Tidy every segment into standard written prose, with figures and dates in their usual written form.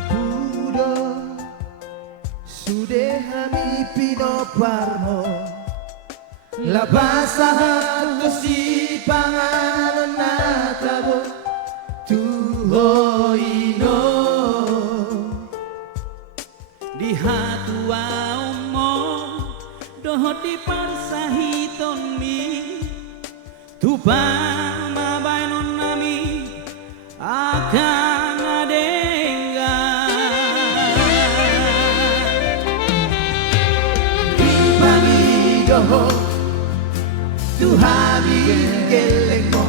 Marpudo Sudehami Pino Parmo Labasahat Tosi Pangalan Natabo Tuhoino Di hatua omong doh di pansahiton mi tupang mabainon nami akan adengga Ipami doho Tuhami gelengmo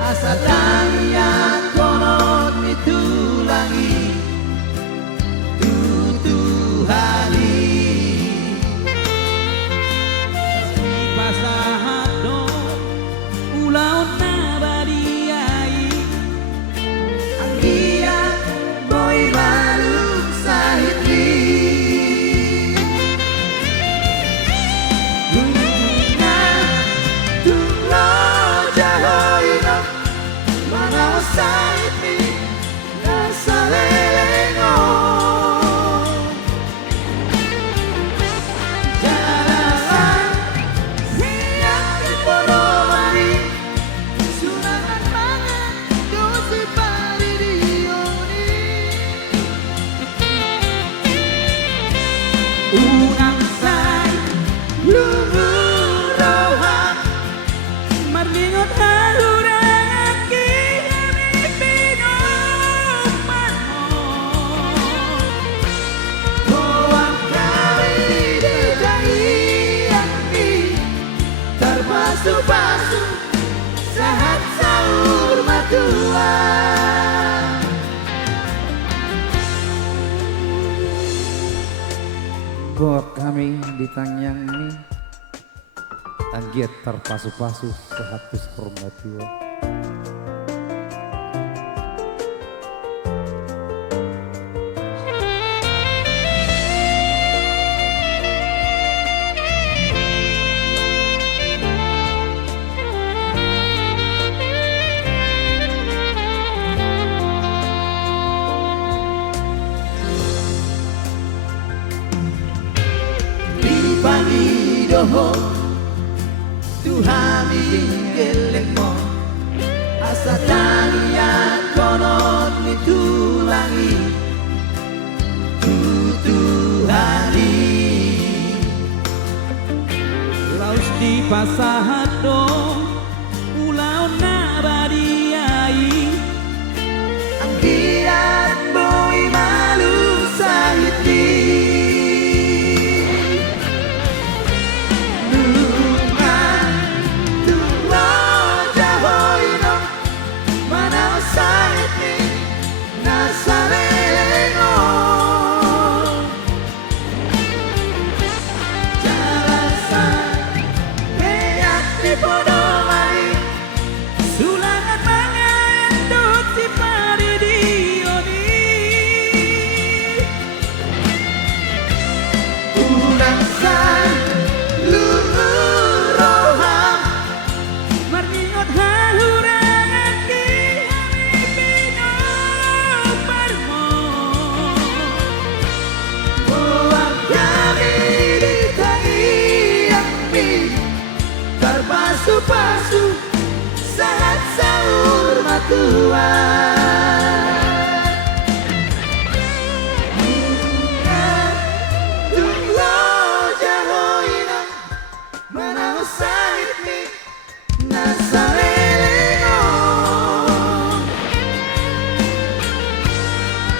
asa tanya konon mitulangi Tutuhani di pasahado ulaon nabadiai Anggiat boy maluk sahitli Tungna tunglo jahoino Manao sahitli Nasa lelengo Jalasan siang di Polomari Sunangan mangan dosi pari dioni Unang say luhur rohan marlingot halurang aki kami pinoman mo Huwag kami didahian ni Terpasu-pasu Sahat sahur matua Buat kami di tangyang ini Anggiat terpasu-pasu sehatus permatua Ipani doho Tuhami gelengmo Asa tanian konon mitulangi Tutuhani laus di pasahado ulaon nabadiai Anggiat boy malu sahitli Nungan tunglo jahoino Manao sahitli Nasa lelengo Jalasan Heyak di Podomari sulangan mangan dut si pari dioni Unang say luhur roham marlingot halurang aki kami pinoman mo Huwag kami ditangian mi Terpasu-pasu Saat sahur matua Tunglo jahoina Manao sahitli Nasa lelengo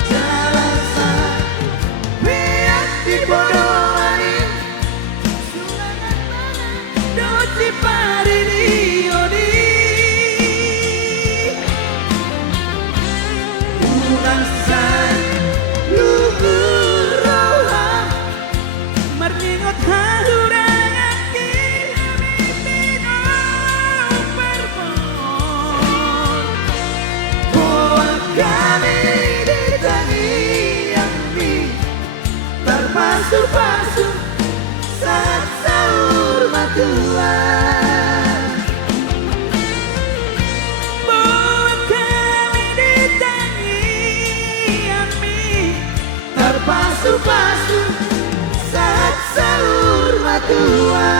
Jalasan Biak di Podomari Sulangan mangan dut si pari dioni Unang say luhur roham marlingot halurang aki kami pinoman mo Huwag kami ditangian mi Terpasu-pasu Saat sahur matua buat kami di sahur matua.